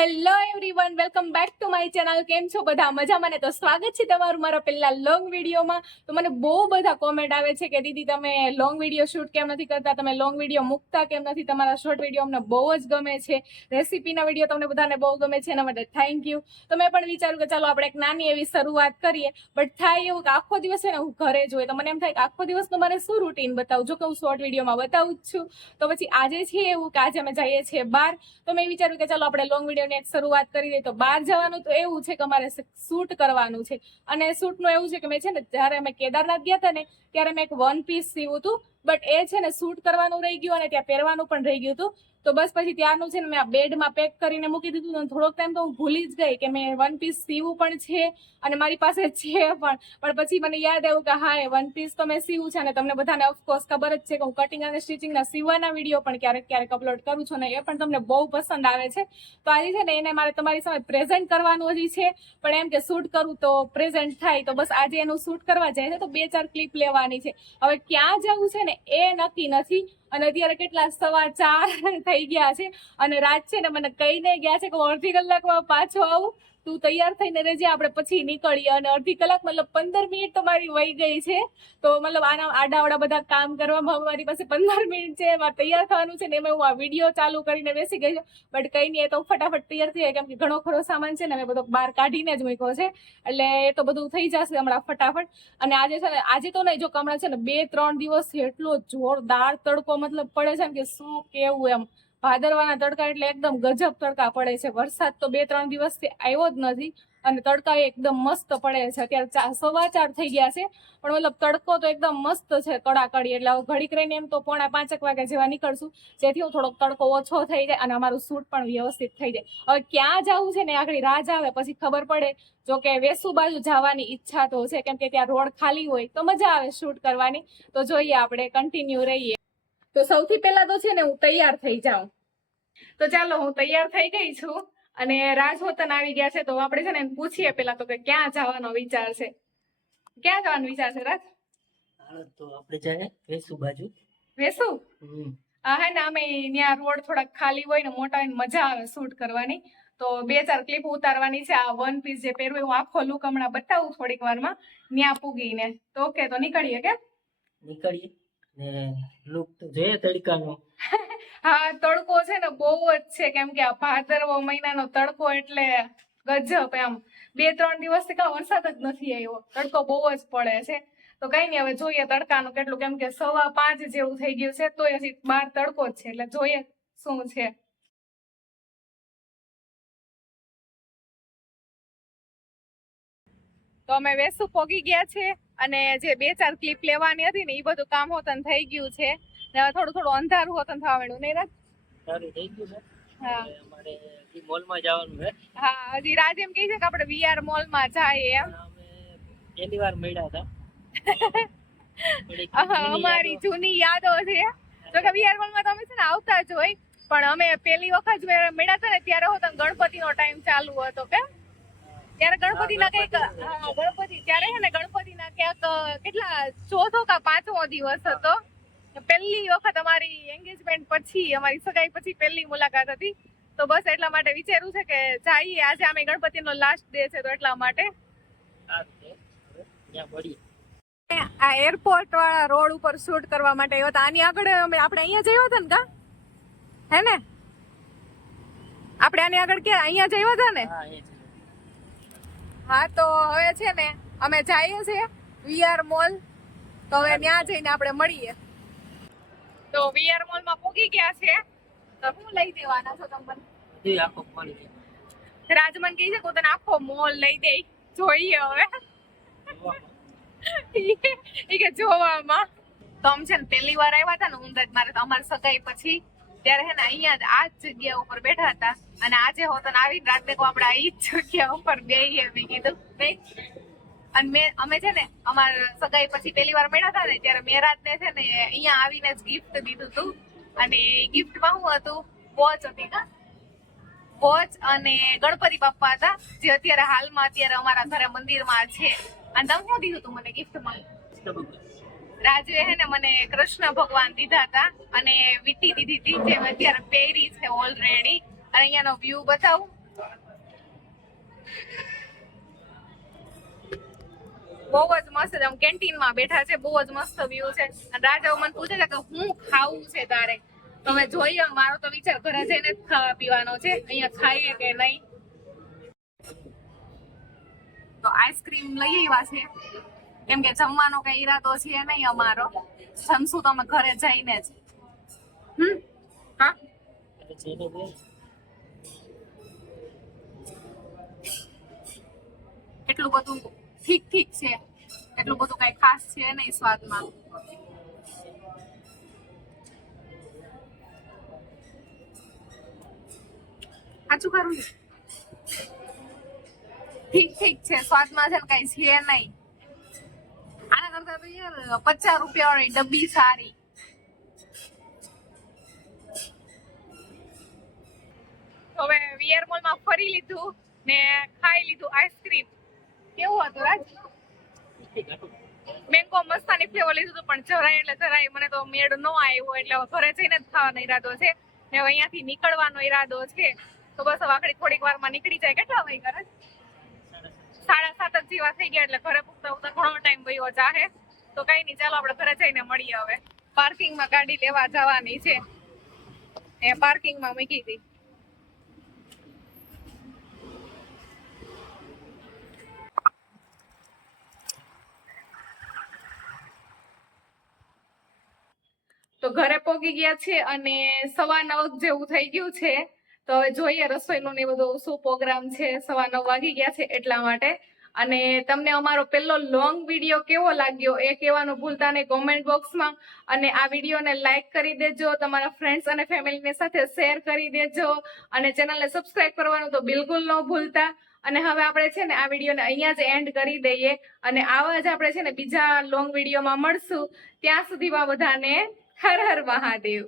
Hello everyone, welcome back to my channel. કેમ છો બધા? મજામાં ને? તો સ્વાગત છે તમારું મારા પહેલા લોંગ વિડીયોમાં. તો મને બહુ બધા કોમેન્ટ આવે છે કે દીદી તમે લોંગ વિડીયો શૂટ કેમ નથી કરતા, તમે લોંગ વિડીયો મૂકતા કેમ નથી, તમારા શોર્ટ વિડીયો અમને બહુ જ ગમે છે, રેસીપીના વિડીયો તમને બધાને બહુ ગમે છે, એના માટે થેન્ક યુ. તો મેં પણ વિચાર્યું કે ચાલો આપણે એક નાની એવી શરૂઆત કરીએ. બટ થાય એવું કે આખો દિવસ છે ને હું ઘરે જ હોય, તો મને એમ થાય કે આખો દિવસનું મારે શું રૂટીન બતાવું, જો કે હું શોર્ટ વિડીયોમાં બતાવું જ છું. તો પછી આજે છે એવું કે આજે અમે જઈએ છીએ બહાર, તો મેં વિચાર્યું કે ચાલો આપણે લોંગ વિડીયોની એક શરૂઆત કરી દઈએ. તો બહાર જવાનું તો એવું છે કે અમારે શૂટ કરવાનું છે, અને શૂટનું એવું છે કે મેં છે ને જ્યારે અમે કેદારનાથ ગયા હતા ને ત્યારે મેં એક વન પીસ સીવું હતું, બટ એ છે ને શૂટ કરવાનું રહી ગયું અને ત્યાં પહેરવાનું પણ રહી ગયું હતું. તો બસ પછી ત્યારનું છે ને મેં આ બેડમાં પેક કરીને મૂકી દીધું, અને થોડોક ટાઈમ તો હું ભૂલી જ ગઈ કે મેં વન પીસ સીવું પણ છે અને મારી પાસે છે પણ પછી મને યાદ આવ્યું કે હા, એ વન પીસ તો મેં સીવું છે, અને તમને બધાને ઓફકોર્સ ખબર જ છે કે હું કટિંગ અને સ્ટિચિંગના સીવવાના વિડીયો પણ ક્યારેક ક્યારેક અપલોડ કરું છું, અને એ પણ તમને બહુ પસંદ આવે છે. તો આજે છે ને એને મારે તમારી સામે પ્રેઝન્ટ કરવાનું હજી છે, પણ એમ કે શૂટ કરું તો પ્રેઝન્ટ થાય, તો બસ આજે એનું શૂટ કરવા જાય છે. તો 2-4 ક્લિપ લેવાની છે. હવે ક્યાં જવું છે ને એ નક્કી નથી, અને અત્યારે કેટલા 4:15 થઈ ગયા છે, અને રાત છે ને મને કહીને ગયા છે કે હું અડધી કલાકમાં પાછો આવું, તું તૈયાર થઈને રહેજે, આપણે પછી નીકળીએ. અને અડધી કલાક મતલબ 15 મિનિટ તો મારી વહી ગઈ છે. તો મતલબ આના આડાવડા બધા કામ કરવામાં મારી પાસે 15 મિનિટ છે, એમાં તૈયાર થવાનું છે ને એમાં હું આ વિડીયો ચાલુ કરીને બેસી ગઈ છું. બટ કંઈ નહીં, એ તો ફટાફટ તૈયાર થઈ જાય, કેમ કે ઘણો ખરો સામાન છે ને મેં બધો બહાર કાઢીને જ મૂક્યો છે, એટલે એ તો બધું થઈ જશે હમણાં ફટાફટ. અને આજે છે ને, આજે તો નહીં, જો હમણાં છે ને 2-3 દિવસથી એટલો જોરદાર તડકો મતલબ પડે છે ને કે શું કેવું એમ. ભાદરવાના તડકા એટલે એકદમ ગજબ તડકા પડે છે. વરસાદ તો 2-3 દિવસથી આવ્યો જ નથી, અને તડકા એકદમ મસ્ત પડે છે. અત્યારે 4:15 થઈ ગયા છે, પણ મતલબ તડકો તો એકદમ મસ્ત છે, કડાકડી. એટલે હવે ઘડીક રહીને એમ તો 4:45 વાગે જેવા નીકળશું, જેથી હું થોડોક તડકો ઓછો થઈ જાય અને અમારું શૂટ પણ વ્યવસ્થિત થઈ જાય. હવે ક્યાં જવું છે ને આગળ રાહ આવે પછી ખબર પડે. જો કે વેસુ બાજુ જવાની ઈચ્છા તો છે, કેમ કે ત્યાં રોડ ખાલી હોય તો મજા આવે શૂટ કરવાની. તો જોઈએ, આપણે કન્ટિન્યુ રહીએ. તો સૌથી પહેલા તો છે ને હું તૈયાર થઈ જાઉં. તો ચાલો, હું તૈયાર થઈ ગઈ છું અને રાજવતન આવી ગયા છે. તો આપણે છે ને એને પૂછીએ પેલા તો કે ક્યાં જવાનો વિચાર છે. ક્યાં જવાનો વિચાર છે રાજ? તો આપણે જાય વેસુ બાજુ. વેસુ? હે ને, અમે ત્યાં રોડ થોડાક ખાલી હોય ને મોટા હોય ને મજા આવે શૂટ કરવાની. તો 2-4 ક્લિપ ઉતારવાની છે. આ વન પીસ જે પહેરવું હું આખો લુક હમણાં બતાવું થોડીક વારમાં ત્યાં પૂગીને. તો ઓકે, તો નીકળીએ કે? નીકળીએ ને લુક તો જોઈએ તડકાનો. હા, તડકો છે ને બહુ જ છે, કેમ કે આ ભાદરવો મહિનાનો તડકો એટલે ગજબ એમ. 2-3 દિવસથી કાં વરસાદ જ નથી આવ્યો, તડકો બહુ જ પડે છે. તો કઈ નહીં, હવે જોઈએ તડકાનું કેટલું, કેમ કે 5:15 જેવું થઈ ગયું છે, તોય હજી બહાર તડકો જ છે, એટલે જોઈએ શું છે. તો અમે વેસુ પોગી ગયા છે, અને જે 2-4 ક્લિપ લેવાની હતી ને એ બધું કામ હોતન થઈ ગયું છે. થોડું અંધારું હોતન થવા માંડ્યું નહીં રાજ? સારું થઈ ગયું છે. હા, અમારે ઈ મોલમાં જવાનું છે. હા, હજી રાજ એમ કહે છે કે આપણે વીઆર મોલમાં જઈએ એમ. અમે પહેલી વાર મળ્યા હતા. અમારી જૂની યાદો છે. તો કે વીઆર મોલમાં તો અમે છે ને આવતા જ હોય, પણ અમે પહેલી વખત મળ્યા હતા ને ત્યારે હોતો ગણપતિનો ટાઈમ ચાલુ હતો કે ત્યારે ગણપતિના કંઈક ગણપતિ ત્યારે છે ને ગણપતિના ક્યાંક કેટલા 4થો કે 5મો દિવસ હતો. પહેલી વખત અમારી એન્ગેજમેન્ટ પછી, અમારી સગાઈ પછી પહેલી મુલાકાત હતી. તો બસ એટલા માટે વિચાર્યું છે કે જઈએ આજે. અમે ગણપતિનો લાસ્ટ ડે છે, તો એટલા માટે આ એરપોર્ટ વાળા રોડ ઉપર શૂટ કરવા માટે આવ્યા હતા. આની આગળ આપણે અહીંયા જઈ હતા ને કા, હે ને? આપણે આની આગળ ક્યાં અહીંયા જઈ હતા ને? હા, તો હવે છે ને અમે જઈએ છીએ વીઆર મોલ. તો હવે ત્યાં જઈને આપણે મળીએ. તો વીઆર મોલ માં પહોંચી ગયા છે. તો શું લઈ દેવાના છો તમે? આખો મળી ગયો. રાજમન કહે છે કે તને આખો મોલ લઈ દે. જોઈએ હવે ઈ કે જોવામાં. તો આમ છે ને પહેલી વાર આવ્યા હતા ને ઊંધાજ, મારે તો અમારી સગાઈ પછી ત્યારે છે ને અહીંયા આ જ જગ્યા ઉપર બેઠા હતા, અને આજે હોતન આવીને રાતને કહું આપણે આ જ જગ્યા ઉપર બેહીએ. મેં કીધું અને અમે છે ને અમારા સગાઈ પછી પહેલી વાર મળ્યા હતા ને ત્યારે મેરાજને છે ને અહીંયા આવીને જ ગિફ્ટ દીધું હતું, અને ગિફ્ટમાં શું હતું? વોચ હતી ને, વોચ અને ગણપતિ બાપ્પા હતા, જે અત્યારે હાલમાં અત્યારે અમારા ઘરે મંદિરમાં છે. અને તમે શું દીધું તું મને ગિફ્ટમાં? રાજુએ હે ને મને કૃષ્ણ ભગવાન દીધા હતા, અને વીટી દીધી હતી જે અત્યારે પહેરી છે ઓલરેડી. અને અહીંયાનો વ્યૂ બતાવું. બહુ જ મસ્ત છે. આમ કેન્ટીનમાં બેઠા છે, બહુ જ મસ્ત વ્યૂ છે. અને રાજાઓ મને પૂછે છે કે હું ખાવું છે તારે. તો હવે જોઈએ, મારો તો વિચાર ઘરે જઈને જ ખાવા પીવાનો છે, અહીંયા ખાઈએ કે નહીં. તો આઈસ્ક્રીમ લઈ આવ્યા છે, કેમ કે જમવાનો કઈ ઈરાદો છે નહીં અમારો. જમશું તો અમે ઘરે જઈને જ. હા, પછી એને બે એટલું બધું ઠીક ઠીક છે, એટલું બધું કઈ ખાસ છે નહીં સ્વાદમાં. સાચું ખરું ને? ઠીક ઠીક છે, સ્વાદમાં છે ને કઈ છે નહીં. આના કરતા તો યાર 50 રૂપિયા વાળી ડબ્બી સારી. હવે વીઆર મોલ માં ફરી લીધું ને ખાઈ લીધું આઈસ્ક્રીમ. કેવું હતું રાજ? મેંગો મસ્તાની ફ્લેવર લીધું હતું, પણ જરાય એટલે જરાય મને તો મેળ ન આવ્યો. એટલે હવે ઘરે જઈને જ ખાવાનો ઈરાદો છે ને હવે અહીંયાથી નીકળવાનો ઈરાદો છે. તો બસ હવે આખડી થોડીક વારમાં નીકળી જાય. કેટલા વાગે કરે? 7:30 જેવા થઈ ગયા, એટલે ઘરે પૂછતા પૂછતા ઘણો ટાઈમ વયો જાહે. તો કઈ નહીં, ચાલો આપણે ઘરે જઈને મળીએ. હવે પાર્કિંગમાં ગાડી લેવા જવાની છે, એ પાર્કિંગમાં મૂકી હતી. તો ઘરે પહોંચી ગયા છે અને 9:15 જેવું થઈ ગયું છે. તો હવે જોઈએ રસોઈનો ને બધો શું પ્રોગ્રામ છે. 9:15 વાગી ગયા છે એટલા માટે. અને તમને અમારો પહેલો લોંગ વિડીયો કેવો લાગ્યો એ કહેવાનું ભૂલતા નહીં કોમેન્ટ બોક્સમાં. અને આ વિડીયોને લાઈક કરી દેજો, તમારા ફ્રેન્ડ્સ અને ફેમિલીની સાથે શેર કરી દેજો, અને ચેનલને સબસ્ક્રાઇબ કરવાનું તો બિલકુલ ન ભૂલતા. અને હવે આપણે છે ને આ વિડીયોને અહીંયા જ એન્ડ કરી દઈએ, અને આવા જ આપણે છે ને બીજા લોંગ વિડીયોમાં મળશું. ત્યાં સુધીમાં બધાને હર હર મહાદેવ.